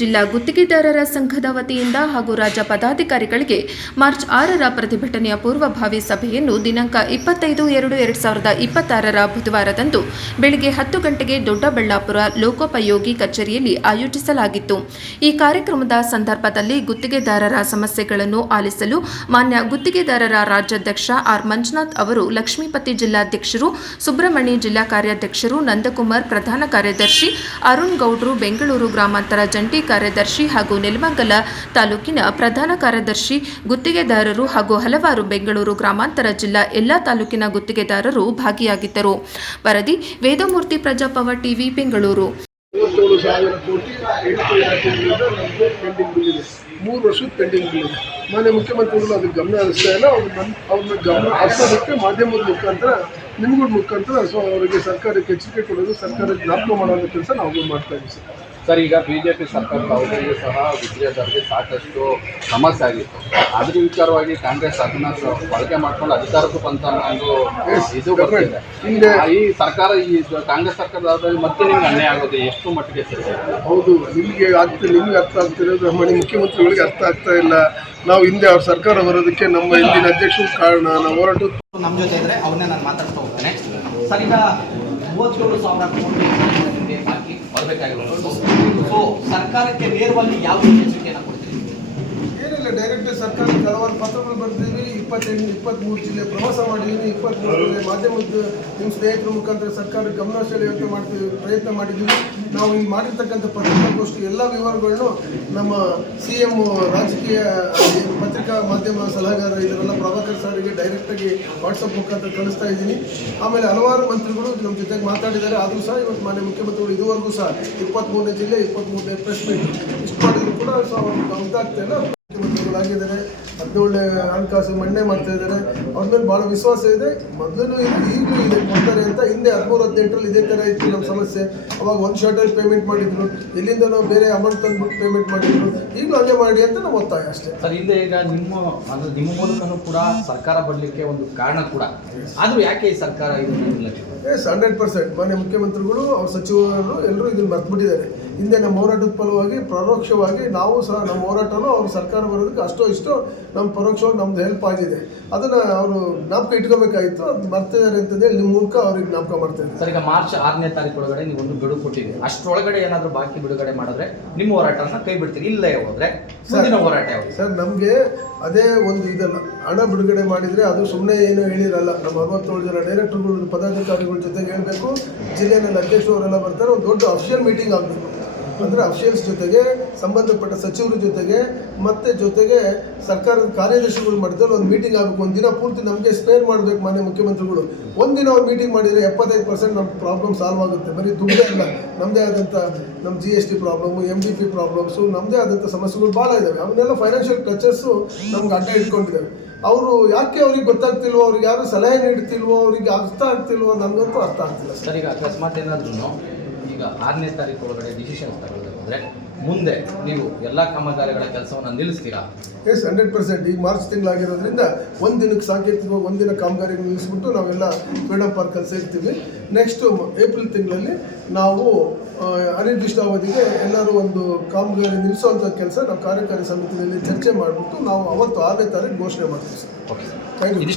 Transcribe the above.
ಜಿಲ್ಲಾ ಗುತ್ತಿಗೆದಾರರ ಸಂಘದ ವತಿಯಿಂದ ಹಾಗೂ ರಾಜ್ಯ ಪದಾಧಿಕಾರಿಗಳಿಗೆ ಮಾರ್ಚ್ 6ರ ಪ್ರತಿಭಟನೆಯ ಪೂರ್ವಭಾವಿ ಸಭೆಯನ್ನು ದಿನಾಂಕ 25/2/2026 ಬುಧವಾರದಂದು ಬೆಳಗ್ಗೆ 10 ಗಂಟೆಗೆ ದೊಡ್ಡಬಳ್ಳಾಪುರ ಲೋಕೋಪಯೋಗಿ ಕಚೇರಿಯಲ್ಲಿ ಆಯೋಜಿಸಲಾಗಿತ್ತು. ಈ ಕಾರ್ಯಕ್ರಮದ ಸಂದರ್ಭದಲ್ಲಿ ಗುತ್ತಿಗೆದಾರರ ಸಮಸ್ಯೆಗಳನ್ನು ಆಲಿಸಲು ಮಾನ್ಯ ಗುತ್ತಿಗೆದಾರರ ರಾಜ್ಯಾಧ್ಯಕ್ಷ ಆರ್ ಮಂಜುನಾಥ್ ಅವರು, ಲಕ್ಷ್ಮೀಪತಿ ಜಿಲ್ಲಾಧ್ಯಕ್ಷರು, ಸುಬ್ರಹ್ಮಣಿ ಜಿಲ್ಲಾ ಕಾರ್ಯಾಧ್ಯಕ್ಷರು, ನಂದಕುಮಾರ್ ಪ್ರಧಾನ ಕಾರ್ಯದರ್ಶಿ, ಅರುಣ್ ಗೌಡ್ರು ಬೆಂಗಳೂರು ಗ್ರಾಮಾಂತರ ಜಂಟಿ ಕಾರ್ಯದರ್ಶಿ ಹಾಗೂ ನೆಲಮಂಗಲ ತಾಲೂಕಿನ ಪ್ರಧಾನ ಕಾರ್ಯದರ್ಶಿ, ಗುತ್ತಿಗೆದಾರರು ಹಾಗೂ ಹಲವಾರು ಬೆಂಗಳೂರು ಗ್ರಾಮಾಂತರ ಜಿಲ್ಲಾ ಎಲ್ಲಾ ತಾಲೂಕಿನ ಗುತ್ತಿಗೆದಾರರು ಭಾಗಿಯಾಗಿದ್ದರು. ವರದಿ ವೇದಮೂರ್ತಿ, ಪ್ರಜಾಪವ ಟಿವಿ, ಬೆಂಗಳೂರು. 3 ವರ್ಷದ ಪೆಂಡಿಂಗ್ ಬಿಲ್ ಇದೆ. ಮಾನ್ಯ ಮುಖ್ಯಮಂತ್ರಿಗಳು ಅದಕ್ಕೆ ಗಮನ ಹರಿಸ್ತಾ ಇಲ್ಲ. ಅವ್ರನ್ನ ಗಮನ ಹರಿಸೋದಕ್ಕೆ ಮಾಧ್ಯಮದ ಮುಖಾಂತರ, ನಿಮ್ಗಳ ಮುಖಾಂತರ ಅವರಿಗೆ ಸರ್ಕಾರಕ್ಕೆ ಎಚ್ಚರಿಕೆ ಕೊಡೋದು, ಸರ್ಕಾರಕ್ಕೆ ಜ್ಞಾಪಕ ಮಾಡೋದು ಕೆಲಸ ನಾವು ಮಾಡ್ತಾ ಇದ್ದೀವಿ ಸರ್. ಈಗ ಬಿಜೆಪಿ ಸರ್ಕಾರದ ಅವಧಿಯೂ ಸಹ ಗುತ್ತಿಗೆದಾರರಿಗೆ ಸಾಕಷ್ಟು ಸಮಸ್ಯೆ ಆಗಿತ್ತು. ಅದ್ರ ವಿಚಾರವಾಗಿ ಕಾಂಗ್ರೆಸ್ ಅದನ್ನ ಬಳಕೆ ಮಾಡ್ಕೊಂಡು ಅಧಿಕಾರಕ್ಕೂ ಬಂತ ಒಂದು ಇದು ಬರ್ತಿದೆ. ಈ ಸರ್ಕಾರ, ಈ ಕಾಂಗ್ರೆಸ್ ಸರ್ಕಾರದ ಅವಧಿಯಲ್ಲಿ ಮತ್ತೆ ನಿಮ್ಗೆ ಅನ್ಯಾಯ ಆಗೋದು ಎಷ್ಟು ಮಟ್ಟಿಗೆ ಸರ್? ಹೌದು, ನಿಮಗೆ ಅರ್ಥ ಆಗ್ತಿರೋದು, ಮುಖ್ಯಮಂತ್ರಿಗಳಿಗೆ ಅರ್ಥ ಆಗ್ತಾ ಇಲ್ಲ. ನಾವು ಹಿಂದೆ ಅವ್ರ ಸರ್ಕಾರ ಬರೋದಕ್ಕೆ ನಮ್ಮ ಹಿಂದಿನ ಅಧ್ಯಕ್ಷರು ಕಾರಣ. ನಾವು ಹೋರಾಟ ನಮ್ಮ ಜೊತೆ ಇದ್ರೆ ಅವನ್ನೇ ನಾನು ಮಾತಾಡ್ತಾ ಹೋಗ್ತೇನೆ. ಸರ್, ಈಗ 37,000 ಕೋಟಿ ಬಾಕಿ ಬರಬೇಕಾಗಿರೋದು. ಸೊ ಸರ್ಕಾರಕ್ಕೆ ನೇರವಾಗಿ ಯಾವ ಎಚ್ಚರಿಕೆಯನ್ನು ಕೊಡ್ತೀವಿ? ಏನಿಲ್ಲ, ಡೈರೆಕ್ಟ್ ಸರ್ಕಾರಕ್ಕೆ ಹಲವಾರು ಪತ್ರಗಳು ಬರ್ತೀವಿ. 23 ಜಿಲ್ಲೆ ಪ್ರವಾಸ ಮಾಡಿದ್ದೀವಿ. 23 ಜಿಲ್ಲೆ ಮಾಧ್ಯಮದ ನಿಮ್ಮ ಸ್ನೇಹಿತರ ಮುಖಾಂತರ ಸರ್ಕಾರಕ್ಕೆ ಗಮನ ಸೆಳೆಯುವಂತೆ ಪ್ರಯತ್ನ ಮಾಡಿದ್ದೀವಿ. ನಾವು ಇಲ್ಲಿ ಮಾಡಿರ್ತಕ್ಕಂಥ ಪತ್ರಿಕಾಗೋಷ್ಠಿ ಎಲ್ಲ ವಿವರಗಳನ್ನು ನಮ್ಮ CM ರಾಜಕೀಯ ಪತ್ರಿಕಾ ಮಾಧ್ಯಮ ಸಲಹೆಗಾರ ಇದರೆಲ್ಲ ಪ್ರಭಾಕರ್ ಸರ್ಗೆ ಡೈರೆಕ್ಟಾಗಿ ವಾಟ್ಸಪ್ ಮುಖಾಂತರ ಕಳಿಸ್ತಾ ಇದ್ದೀನಿ. ಆಮೇಲೆ ಹಲವಾರು ಮಂತ್ರಿಗಳು ನಮ್ಮ ಜೊತೆಗೆ ಮಾತಾಡಿದ್ದಾರೆ. ಆದರೂ ಸಹ ಇವತ್ತು ಮಾನ್ಯ ಮುಖ್ಯಮಂತ್ರಿಗಳು ಇದುವರೆಗೂ ಸಹ 23ನೇ ಜಿಲ್ಲೆ 23ನೇ ಪ್ರೆಸ್ ಮೀಟ್ ಇಷ್ಟು ಮಾಡಿದ್ರು ಕೂಡ ಅವ್ರಿಗೆ ಗೊತ್ತಾಗ್ತಾ ಇಲ್ಲ. ಮುಖ್ಯಮಂತ್ರಿಗಳಾಗಿದ್ದಾರೆ, 17ನೇ ಹಣಕಾಸು ಮಂಡನೆ ಮಾಡ್ತಾ ಇದ್ದಾರೆ. ಅವ್ರ ಮೇಲೆ ಭಾಳ ವಿಶ್ವಾಸ ಇದೆ. ಮೊದಲು ಇದೆ, ಈಗಲೂ ಇದೆ, ಕೊಡ್ತಾರೆ ಅಂತ. ಹಿಂದೆ 13-18ರಲ್ಲಿ ಇದೇ ಥರ ಇತ್ತು ನಮ್ಮ ಸಮಸ್ಯೆ. ಅವಾಗ ಒಂದು ಶಾರ್ಟಲ್ಲಿ ಪೇಮೆಂಟ್ ಮಾಡಿದ್ರು, ಎಲ್ಲಿಂದ ನಾವು ಬೇರೆ ಅಮೌಂಟ್ ತಂದುಬಿಟ್ಟು ಪೇಮೆಂಟ್ ಮಾಡಿದ್ರು. ಈಗಲೂ ಹಾಗೆ ಮಾಡಿ ಅಂತ ನಮ್ಮ ಒತ್ತಾಯ ಅಷ್ಟೇ ಸರ್. ಹಿಂದೆ ಈಗ ನಿಮ್ಮ ಮೂಲಕನೂ ಕೂಡ ಸರ್ಕಾರ ಬರಲಿಕ್ಕೆ ಒಂದು ಕಾರಣ ಕೂಡ, ಆದರೂ ಯಾಕೆ ಈ ಸರ್ಕಾರ ಇದನ್ನು? 100% ಮಾನ್ಯ ಮುಖ್ಯಮಂತ್ರಿಗಳು, ಅವ್ರ ಸಚಿವರು ಎಲ್ಲರೂ ಇದನ್ನು ಮರ್ತ್ಬಿಟ್ಟಿದ್ದಾರೆ. ಹಿಂದೆ ನಮ್ಮ ಹೋರಾಟದ ಫಲವಾಗಿ ಪರೋಕ್ಷವಾಗಿ ನಾವು ಸಹ ನಮ್ಮ ಹೋರಾಟನೂ ಅವ್ರ ಸರ್ಕಾರ ಬರೋದಕ್ಕೆ ಅಷ್ಟೋ ಇಷ್ಟೋ ನಮ್ಮ ಪರೋಕ್ಷವಾಗಿ ನಮ್ದು ಹೆಲ್ಪ್ ಆಗಿದೆ. ಅದನ್ನು ಅವರು ಜ್ಞಾಪಕ ಇಟ್ಕೋಬೇಕಾಗಿತ್ತು. ಅದು ಮರ್ತಿದ್ದಾರೆ ಅಂತಂದೇಳಿ ನಿಮ್ಮ ಮೂಲಕ ಅವ್ರಿಗೆ ಜ್ಞಾಪಕ ಮಾಡ್ತಾ ಇದ್ದಾರೆ. ಸರ್, ಈಗ ಮಾರ್ಚ್ 6ನೇ ತಾರೀಕು ಒಳಗಡೆ ನೀವು ಒಂದು ಬಿಡುಗಡೆ ಕೊಟ್ಟಿದ್ದೀರಿ. ಅಷ್ಟರೊಳಗಡೆ ಏನಾದರೂ ಬಾಕಿ ಬಿಡುಗಡೆ ಮಾಡಿದ್ರೆ ನಿಮ್ಮ ಹೋರಾಟನ ಕೈ ಬಿಡ್ತೀರಿ, ಇಲ್ಲೇ ಹೋದ್ರೆ ಮುಂದಿನ ಹೋರಾಟ ಯಾವುದು? ಸರ್, ನಮಗೆ ಅದೇ ಒಂದು ಇದಲ್ಲ, ಹಣ ಬಿಡುಗಡೆ ಮಾಡಿದರೆ ಅದು ಸುಮ್ಮನೆ ಏನೋ ಹೇಳಿರಲ್ಲ. ನಮ್ಮ 67 ಜನ ಡೈರೆಕ್ಟರ್ಗಳು, ಪದಾಧಿಕಾರಿಗಳ ಜೊತೆಗೆ ಹೇಳಬೇಕು. ಜಿಲ್ಲೆಯಲ್ಲಿ ಅಧ್ಯಕ್ಷರವರೆಲ್ಲ ಬರ್ತಾರೆ. ಒಂದು ದೊಡ್ಡ ಅಫಿಷಿಯಲ್ ಮೀಟಿಂಗ್ ಆಗಬೇಕು. ಅಂದರೆ ಅಫಿಷಿಯಲ್ಸ್ ಜೊತೆಗೆ, ಸಂಬಂಧಪಟ್ಟ ಸಚಿವರ ಜೊತೆಗೆ, ಮತ್ತು ಜೊತೆಗೆ ಸರ್ಕಾರದ ಕಾರ್ಯದರ್ಶಿಗಳು ಮಾಡಿದ್ರೆ ಒಂದು ಮೀಟಿಂಗ್ ಆಗಬೇಕು. ಒಂದು ದಿನ ಪೂರ್ತಿ ನಮಗೆ ಸ್ಪೇರ್ ಮಾಡಬೇಕು ಮಾನ್ಯ ಮುಖ್ಯಮಂತ್ರಿಗಳು. ಒಂದಿನ ಅವ್ರು ಮೀಟಿಂಗ್ ಮಾಡಿದರೆ 75% ನಮ್ಮ ಪ್ರಾಬ್ಲಮ್ ಸಾಲ್ವ್ ಆಗುತ್ತೆ. ಬರೀ ದುಡ್ಡೇ ಅಲ್ಲ, ನಮ್ಮದೇ ಆದಂಥ ನಮ್ಮ GST ಪ್ರಾಬ್ಲಮ್ಮು, MDP ಪ್ರಾಬ್ಲಮ್ಸು, ನಮ್ಮದೇ ಆದಂಥ ಸಮಸ್ಯೆಗಳು ಭಾಳ ಇದ್ದಾವೆ. ಅವನ್ನೆಲ್ಲ ಫೈನಾನ್ಷಿಯಲ್ ಟಚರ್ಸು ನಮ್ಗೆ ಅಡ್ಡ ಇಟ್ಕೊಂಡಿದ್ದಾವೆ. ಅವರು ಯಾಕೆ ಅವ್ರಿಗೆ ಗೊತ್ತಾಗ್ತಿಲ್ವೋ, ಅವ್ರಿಗೆ ಯಾರು ಸಲಹೆ ನೀಡ್ತಿಲ್ವೋ, ಅವ್ರಿಗೆ ಅರ್ಥ ಆಗ್ತಿಲ್ವೋ, ನನಗಂತೂ ಅರ್ಥ ಆಗ್ತಿಲ್ಲ ಸರ್. ಈಗ ಅಕಸ್ಮಾತ್ ಏನಾದ್ರೂ ಈಗ 6ನೇ ತಾರೀಕು ಒಳಗಡೆ ಡಿಸಿಷನ್ಸ್ ತಗೊಳ್ಳೋದಾದ್ರೆ ಮುಂದೆ ನೀವು ಎಲ್ಲ ಕಾಮಗಾರಿಗಳ ಕೆಲಸವನ್ನು ನಿಲ್ಲಿಸ್ತೀರಾ? 100%. ಈಗ ಮಾರ್ಚ್ ತಿಂಗಳಾಗಿರೋದ್ರಿಂದ ಒಂದು ದಿನಕ್ಕೆ ಸಾಂಕೇತಿಕವಾಗಿ ಒಂದಿನ ಕಾಮಗಾರಿ ನಿಲ್ಲಿಸ್ಬಿಟ್ಟು ನಾವೆಲ್ಲ ಫ್ರೀಡಮ್ ಪಾರ್ಕಲ್ಲಿ ಸೇರ್ತೀವಿ. ನೆಕ್ಸ್ಟು ಏಪ್ರಿಲ್ ತಿಂಗಳಲ್ಲಿ ನಾವು ಅನಿರ್ದಿಷ್ಟ ಅವಧಿಗೆ ಎಲ್ಲರೂ ಒಂದು ಕಾಮಗಾರಿ ನಿಲ್ಲಿಸುವಂಥ ಕೆಲಸ ನಾವು ಕಾರ್ಯಕಾರಿ ಸಮಿತಿಯಲ್ಲಿ ಚರ್ಚೆ ಮಾಡಿಬಿಟ್ಟು ನಾವು ಅವತ್ತು 6ನೇ ತಾರೀಕು ಘೋಷಣೆ ಮಾಡ್ತೀವಿ ಸರ್. Okay, thank you.